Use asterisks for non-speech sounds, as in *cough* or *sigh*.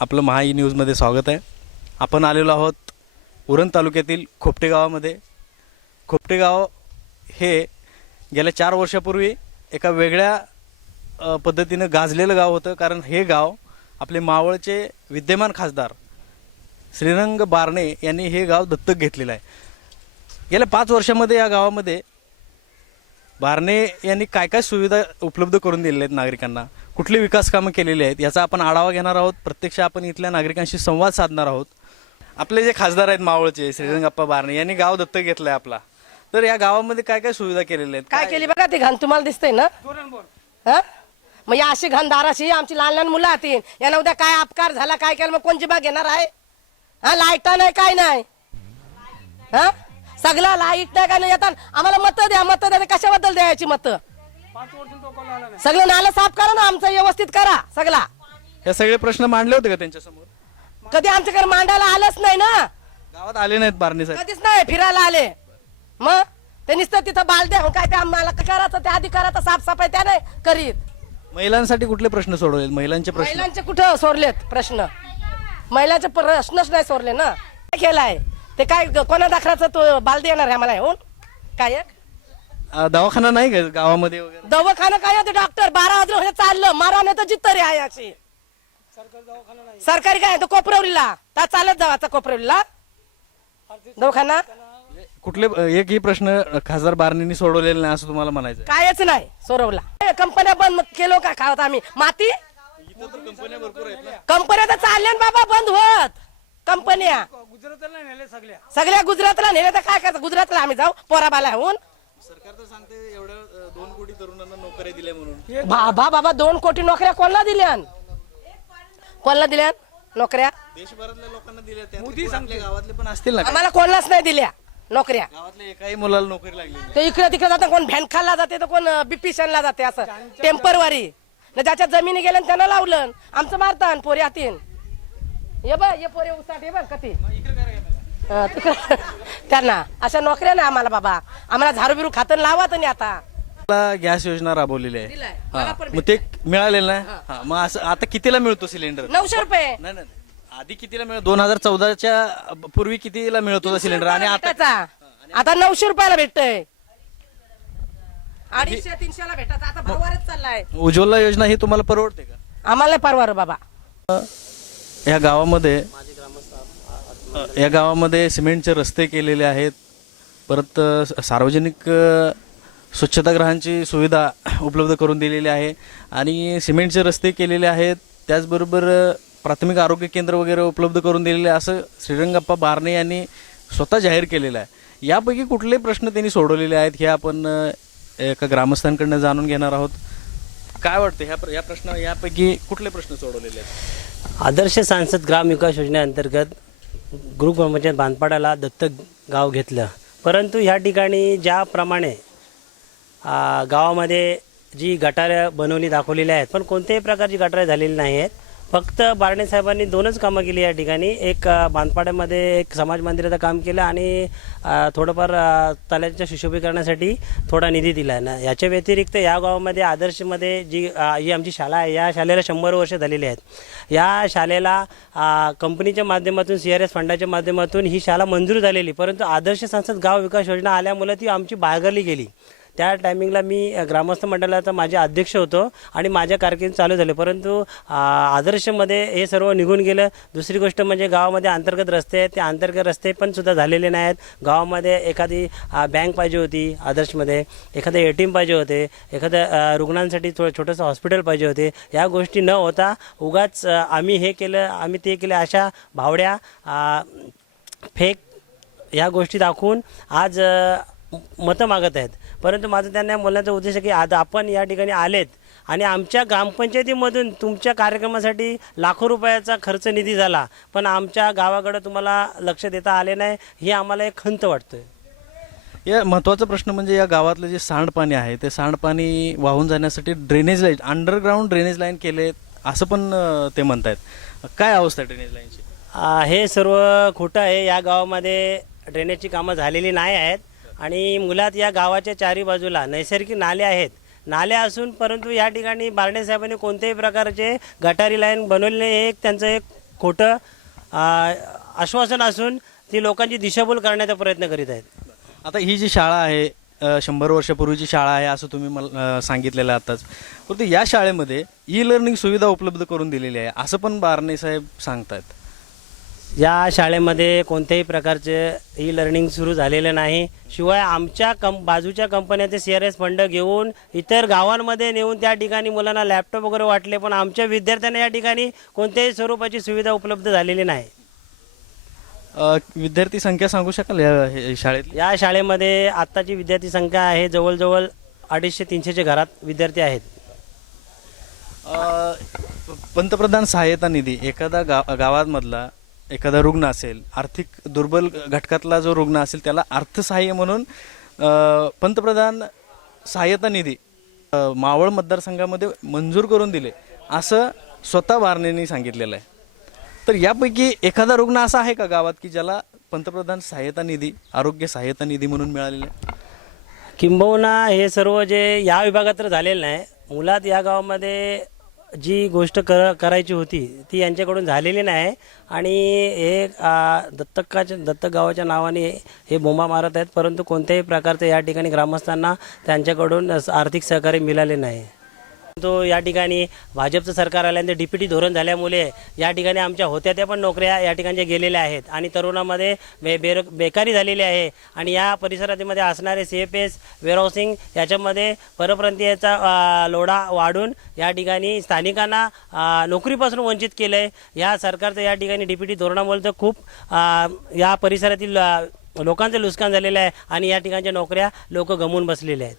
आपलं महाई न्यूजमध्ये स्वागत आहे. आपण आलेलो आहोत उरण तालुक्यातील खोपटे गावामध्ये खोपटे गाव हे गेल्या चार वर्षापूर्वी एका वेगळ्या पद्धतीनं गाजलेलं गाव होतं. कारण हे गाव आपले मावळचे विद्यमान खासदार श्रीरंग बारणे यांनी हे गाव दत्तक घेतलेलं आहे. गेल्या पाच वर्षामध्ये या गावामध्ये बारणे यांनी काय काय सुविधा उपलब्ध करून दिलेल्या आहेत नागरिकांना? कुठली विकास कामं केलेली आहेत? याचा आपण आढावा घेणार आहोत. प्रत्यक्ष आपण इथल्या नागरिकांशी संवाद साधणार आहोत. आपले जे खासदार आहेत मावळचे श्रीरंगप्पा बारणे यांनी गाव दत्तक घेतलंय आपला. तर या गावामध्ये काय काय सुविधा केलेल्या आहेत? काय केली बघा ती घाण तुम्हाला दिसतंय ना? हा? मग या अशी घाण दाराशी आमची लहान लहान मुलं आतील यांना उद्या काय अपकार झाला काय केलं मग कोणची बाग घेणार आहे? हा लाईटा नाही काय नाही? हा? सगळं लाइट नाही काय नाही येतात आम्हाला मत द्या मत द्या. कशाबद्दल द्यायची मत? सगळं नालं साफ करा ना आमचं व्यवस्थित करा सगळा. हे सगळे प्रश्न मांडले होते का त्यांच्यासमोर? कधी आमच्याकडे मांडायला आलंच नाही ना. गावात आले नाहीत बारणे साहेब. कधीच नाही फिरायला आले. मग? ते नुसतं तिथं बाल द्या काय ते आम्हाला करायचं त्या अधिकाराचा साफसफाई त्या नाही करीत. महिलांसाठी कुठले प्रश्न सोडवले महिलांचे प्रश्न. महिलांचे कुठं सोडलेत प्रश्न? महिलांचे प्रश्नच नाही सोडले ना. काय केलाय? ते काय कोणा दाखराचं तो बाल देणार आहे आम्हाला? येऊन काय एक? अ, दवाखाना नाही का गावामध्ये वगैरे? दवाखाना काय होते डॉक्टर बारा वाजले म्हणजे चाललं. मारा नाही तर जित्त रे आहे अशी. सरकारी काय तो कोपरवलीला. ता चालत जावाचा कोपरवलीला. दवाखाना? कुठले एकही प्रश्न खासदार बारणेंनी सोडवलेले नाही असं तुम्हाला म्हणायचं आहे. कायच नाही. सोरवला ए, कंपन्या बंद केलो का? खावत आम्ही. माती? कंपन्या तर चालल्या ना. बाबा बंद होत. कंपन्या. गुजरातला नेले सगळ्या. सगळ्या गुजरातला नेले तर काय करायचं? गुजरातला आम्ही जाऊ पोराबाला होऊन. सरकार तर सांगते एवढ्या अ, दोन कोटी तरुणांना नोकऱ्या दिल्या म्हणून. बाबा बाबा दोन कोटी नोकऱ्या कोणाला दिल्या कोणाला दिल्या नोकऱ्या? देशभरातल्या लोकांना दिल्या त्या आपल्या गावातले पण असतील ना आम्हाला कोणालाच नाही दिल्या नोकऱ्या. गावातल्या एकाही मुलाला नोकरी लागली नाही. ते इकडे तिकडे जातं कोण भॅनखालला जाते तर कोण बिपिशनला जाते असं. टेम्परवारी. न ज्याच्या जमिनी गेल्या त्यांना लावलं आमचं मारतान पोरी आतीन. ये बघ ये पोरे उसाट ये बघ तिकडं. *laughs* त्यांना. अशा नोकऱ्या नाही आम्हाला बाबा. आम्हाला झाडू बिरू खातन लावा तर नाही आता. मला गॅस योजना राबवलेली आहे. दिलाय. हा. मला पण मग ते मिळालेलं नाही? हा, मग असं आता कितीला मिळतो सिलेंडर? नऊशे रुपये. नाही नाही नाही. आधी कितीला मिळत? दोन हजार चौदाच्या पूर्वी कितीला मिळत होता सिलेंडर? आणि आता भेटायचा. आता नऊशे रुपयाला भेटतय. अडीचशे तीनशेला भेटायचा. आता भावारच चाललाय. उज्ज्वला योजना ही तुम्हाला परवडते का? आम्हाला परवा रे बाबा. या गावामध्ये या गावामध्ये सिमेंटचे रस्ते केलेले आहेत. परत स- सार्वजनिक स्वच्छतागृहांची सुविधा उपलब्ध करून दिलेली आहे. आणि सिमेंटचे रस्ते केलेले आहेत. त्याचबरोबर प्राथमिक आरोग्य केंद्र वगैरे उपलब्ध करून दिलेले असं श्रीरंगप्पा बारणे यांनी स्वतः जाहीर केलेलं आहे. यापैकी कुठले प्रश्न त्यांनी सोडवलेले आहेत हे आपण एका ग्रामस्थांकडनं जाणून घेणार आहोत. काय वाटतं? ह्या प्र- या प्रश्न यापैकी कुठले प्रश्न सोडवलेले आहेत? आदर्श सांसद ग्राम विकास योजनेअंतर्गत गृहपंचायत बांधपाडाला दत्तक गाव घेतलं. परंतु ह्या ठिकाणी ज्याप्रमाणे गावामध्ये जी गटारं बनवली दाखवलेली आहेत पण कोणत्याही प्रकारची गटारं झालेली नाही आहेत फक्त बारणे साहेबांनी दोनच कामं केली या ठिकाणी. एक बांधपाड्यामध्ये एक समाज मंदिराचं काम केलं आणि थोडंफार तलाच्या सुशोभीकरणासाठी थोडा निधी दिला. आहे ना याच्या व्यतिरिक्त या गावामध्ये आदर्शमध्ये जी ही आमची शाळा आहे या शाळेला शंभर वर्ष झालेली आहेत. या शाळेला कंपनीच्या माध्यमातून सी आर एस फंडाच्या माध्यमातून ही शाळा मंजूर झालेली. परंतु आदर्श संसद गाव विकास योजना आल्यामुळे ती आमची बाहेरली गेली. त्या टायमिंगला मी ग्रामस्थ मंडळाचा माझे अध्यक्ष होतो आणि माझ्या कारकीर्द चालू झाले. परंतु आदर्शमध्ये हे सर्व निघून गेलं. दुसरी गोष्ट म्हणजे गावामध्ये अंतर्गत रस्ते आहेत. ते अंतर्गत रस्ते पण सुद्धा झालेले नाहीत. गावामध्ये एखादी बँक पाहिजे होती आदर्शमध्ये एखादं ए टी एम पाहिजे होते एखाद्या रुग्णांसाठी थोडं छोटंसं हॉस्पिटल पाहिजे होते. या गोष्टी न होता उगाच आम्ही हे केलं आम्ही ते केलं अशा भावड्या फेक या गोष्टी दाखवून आज मतं मागत आहेत. परंतु माझं त्यांना बोलण्याचा उद्देश आहे की आज आपण या ठिकाणी आलेत आणि आमच्या ग्रामपंचायतीमधून तुमच्या कार्यक्रमासाठी लाखो रुपयाचा खर्च निधी झाला पण आमच्या गावाकडं तुम्हाला लक्ष देता आले नाही ही आम्हाला एक खंत वाटतोय. या महत्त्वाचा प्रश्न म्हणजे या गावातलं जे सांडपाणी आहे ते सांडपाणी वाहून जाण्यासाठी drainage line underground drainage line केले असं पण ते म्हणतायत. काय अवस्था आहे ड्रेनेज लाईनची हे सर्व खोटं आहे. या गावामध्ये ड्रेनेजची कामं झालेली नाही आहेत. आणि मुलात या गावाच्या चारी बाजूला नैसर्गिक नाले आहेत. नाल्या असून परंतु या ठिकाणी बारणे साहेबांनी कोणत्याही प्रकारचे गटारी लाईन बनवलेले हे एक त्यांचं एक खोटं आश्वासन असून ती लोकांची दिशाभूल करण्याचा प्रयत्न करीत आहेत. आता ही जी शाळा आहे शंभर वर्षापूर्वीची शाळा आहे असं तुम्ही मला सांगितलेलं आताच. परंतु या शाळेमध्ये ई लर्निंग सुविधा उपलब्ध करून दिलेली आहे असं पण बारणे साहेब सांगतात या शाळेमध्ये कोणत्याही प्रकारचे ई लर्निंग सुरू झालेलं नाही. शिवाय आमच्या कं बाजूच्या कंपन्याचे सी आर एस फंड घेऊन इतर गावांमध्ये नेऊन त्या ठिकाणी मुलांना लॅपटॉप वगैरे वाटले पण आमच्या विद्यार्थ्यांना या ठिकाणी कोणत्याही स्वरूपाची सुविधा उपलब्ध झालेली नाही. विद्यार्थी संख्या सांगू शकाल या शाळेतली? या शाळेमध्ये आत्ताची विद्यार्थी संख्या आहे जवळजवळ अडीचशे तीनशेच्या घरात विद्यार्थी आहेत. पंतप्रधान सहाय्यता निधी एखादा गाव गावामधला एखादा रुग्ण असेल आर्थिक दुर्बल घटकातला जो रुग्ण असेल त्याला अर्थसहाय्य म्हणून पंतप्रधान सहाय्यता निधी मावळ मतदारसंघामध्ये मंजूर करून दिले असं स्वतः वारणेंनी सांगितलेलं आहे. तर यापैकी एखादा रुग्ण असा आहे का गावात की ज्याला पंतप्रधान सहाय्यता निधी आरोग्य सहाय्यता निधी म्हणून मिळालेला आहे? किंबहुना हे सर्व जे या विभागात तर झालेलं नाही. मुलात या गावामध्ये जी गोष्ट कर करायची होती ती यांच्याकडून झालेली नाही. आणि हे दत्तकाच्या दत्तक गावाच्या नावाने हे बोंबा मारत आहेत परंतु कोणत्याही प्रकारचं या ठिकाणी ग्रामस्थांना त्यांच्याकडून आर्थिक सहकार्य मिळाले नाही. तो या ठिकाणी भाजपचं सरकार आल्यानंतर डीपीटी धोरण झाल्यामुळे या ठिकाणी आमच्या होत्या त्या पण नोकऱ्या या ठिकाणच्या गेलेल्या आहेत. आणि तरुणामध्ये बे बेरो बेकारी झालेली आहे. आणि या परिसरामध्ये असणारे सी एफ एस वेअरहाऊसिंग याच्यामध्ये परप्रांतीयाचा लोढा वाढून या ठिकाणी स्थानिकांना नोकरीपासून वंचित केलं आहे या सरकारचं या ठिकाणी डीपीटी धोरणामुळे तर खूप या परिसरातील लोकांचं नुकसान झालेलं आहे. आणि या ठिकाणच्या नोकऱ्या लोक गमवून बसलेले आहेत.